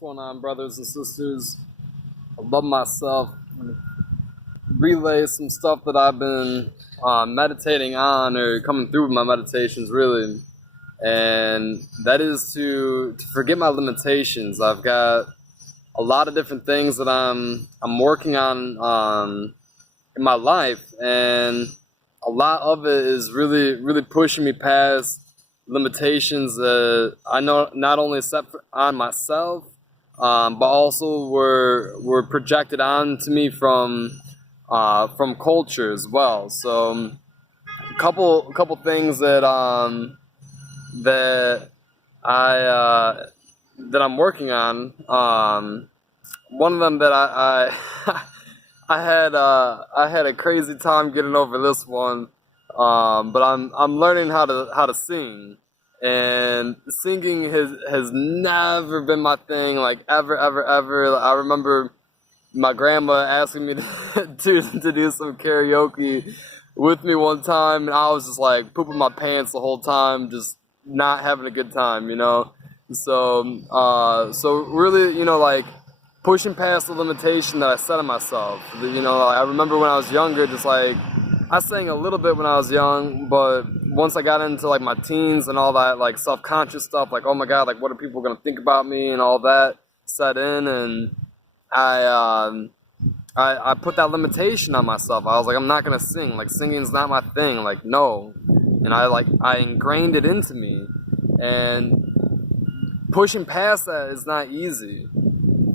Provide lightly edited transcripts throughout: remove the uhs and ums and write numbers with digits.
going on, brothers and sisters? I love myself. Relay some stuff that I've been meditating on or coming through with my meditations, really. And that is to forget my limitations. I've got a lot of different things that I'm working on in my life, and a lot of it is really pushing me past limitations that I know not only set on myself, but also were projected onto me from culture as well. So a couple things that I'm working on. One of them that I I had a crazy time getting over this one, but I'm learning how to sing, and singing has never been my thing, like ever. I remember my grandma asking me to do some karaoke with me one time, and I was just like pooping my pants the whole time, just not having a good time, you know. So really, you know, like pushing past the limitation that I set on myself. You know, I remember when I was younger, just like I sang a little bit when I was young, but once I got into like my teens and all that like self-conscious stuff, like, oh my God, like what are people gonna think about me and all that set in, and I put that limitation on myself. I was like, I'm not gonna sing. Like singing's not my thing. Like no, and I ingrained it into me, and pushing past that is not easy.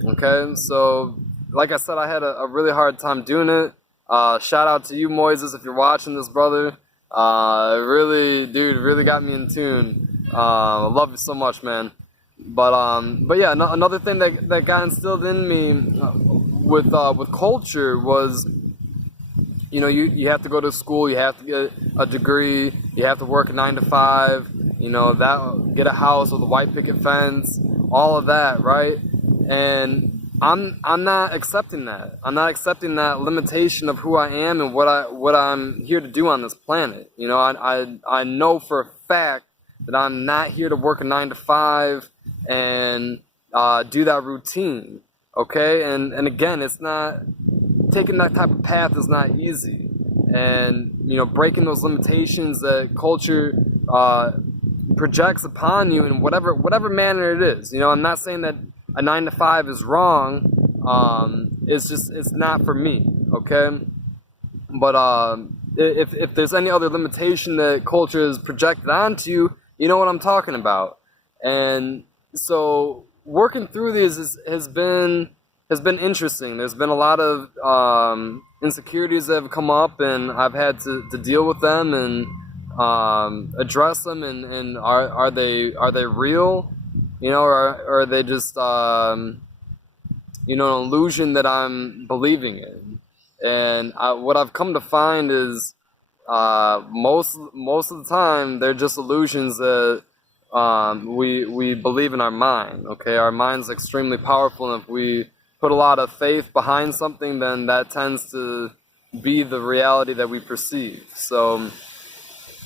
Okay, so like I said, I had a really hard time doing it. Shout out to you, Moises, if you're watching this, brother. Really, dude, really got me in tune. I love you so much, man. But yeah, another thing that got instilled in me with culture was, you know, you have to go to school, you have to get a degree, you have to work a 9 to 5, you know, that get a house with a white picket fence, all of that, right? And I'm not accepting that. I'm not accepting that limitation of who I am and what I'm here to do on this planet. You know, I know for a fact that I'm not here to work a 9 to 5 and do that routine. Okay, and again, it's not, taking that type of path is not easy, and you know, breaking those limitations that culture projects upon you in whatever manner it is. You know, I'm not saying that a 9 to 5 is wrong. It's not for me. Okay, but if there's any other limitation that culture is projected onto you, you know what I'm talking about. And so working through these has been interesting. There's been a lot of insecurities that have come up, and I've had to deal with them and address them. And are they real? You know, or are they just you know, an illusion that I'm believing in? And what I've come to find is most of the time they're just illusions that we believe in our mind. Okay, our mind's extremely powerful, and if we put a lot of faith behind something, then that tends to be the reality that we perceive. So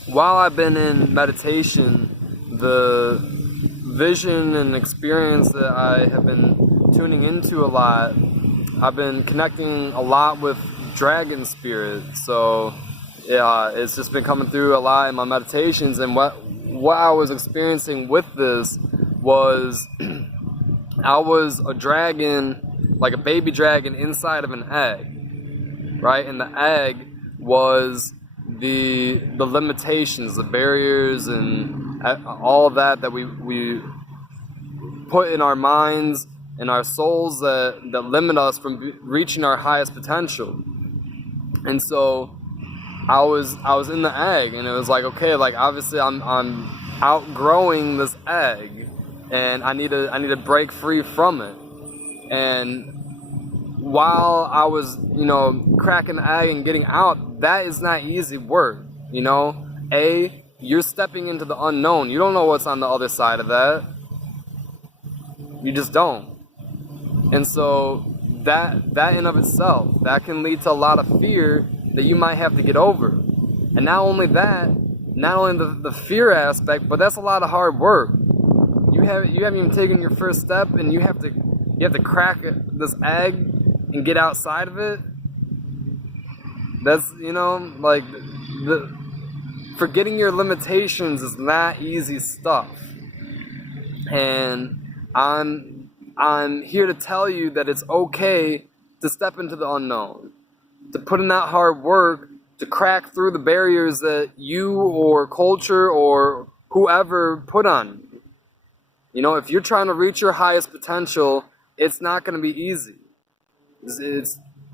while I've been in meditation, the vision and experience that I have been tuning into a lot, I've been connecting a lot with dragon spirit. So yeah, it's just been coming through a lot in my meditations, and what I was experiencing with this was I was a dragon, like a baby dragon inside of an egg, right? And the egg was the limitations, the barriers, and all that we put in our minds and our souls that limit us from reaching our highest potential. And so I was in the egg, and it was like, okay, like obviously I'm outgrowing this egg, and I need to break free from it. And while I was, you know, cracking the egg and getting out, that is not easy work. You know, you're stepping into the unknown. You don't know what's on the other side of that. You just don't. And so that in of itself, that can lead to a lot of fear that you might have to get over. And not only that, not only the fear aspect, but that's a lot of hard work. you haven't even taken your first step, and you have to crack this egg and get outside of it. That's, like, forgetting your limitations is not easy stuff. And I'm here to tell you that it's okay to step into the unknown, to put in that hard work, to crack through the barriers that you or culture or whoever put on you. If you're trying to reach your highest potential, it's not going to be easy.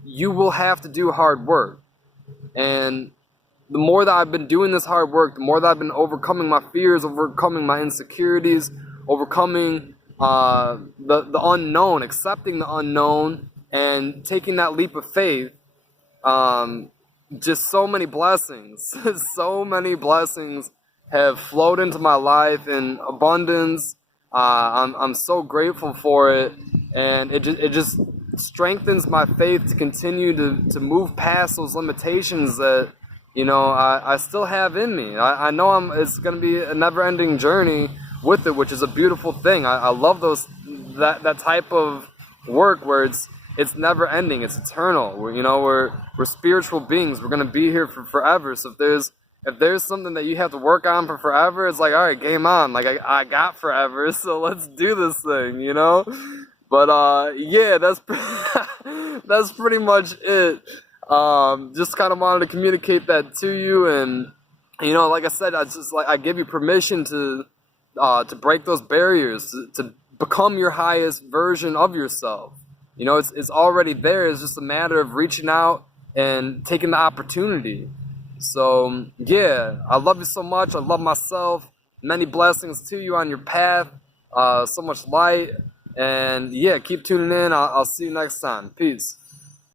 You will have to do hard work. And the more that I've been doing this hard work, the more that I've been overcoming my fears, overcoming my insecurities, overcoming the unknown, accepting the unknown, and taking that leap of faith, just so many blessings, so many blessings have flowed into my life in abundance. I'm so grateful for it, and it just strengthens my faith to continue to move past those limitations that I still have in me. I know it's going to be a never-ending journey with it, which is a beautiful thing. I love that type of work where it's never ending, it's eternal. We're spiritual beings. We're gonna be here for forever. So if there's something that you have to work on for forever, it's like, all right, game on. Like I got forever, so let's do this thing, But yeah, that's that's pretty much it. Just kind of wanted to communicate that to you, and like I said, I give you permission to break those barriers, to become your highest version of yourself. It's already there. It's just a matter of reaching out and taking the opportunity. So, yeah, I love you so much. I love myself. Many blessings to you on your path. So much light. And, yeah, keep tuning in. I'll see you next time. Peace.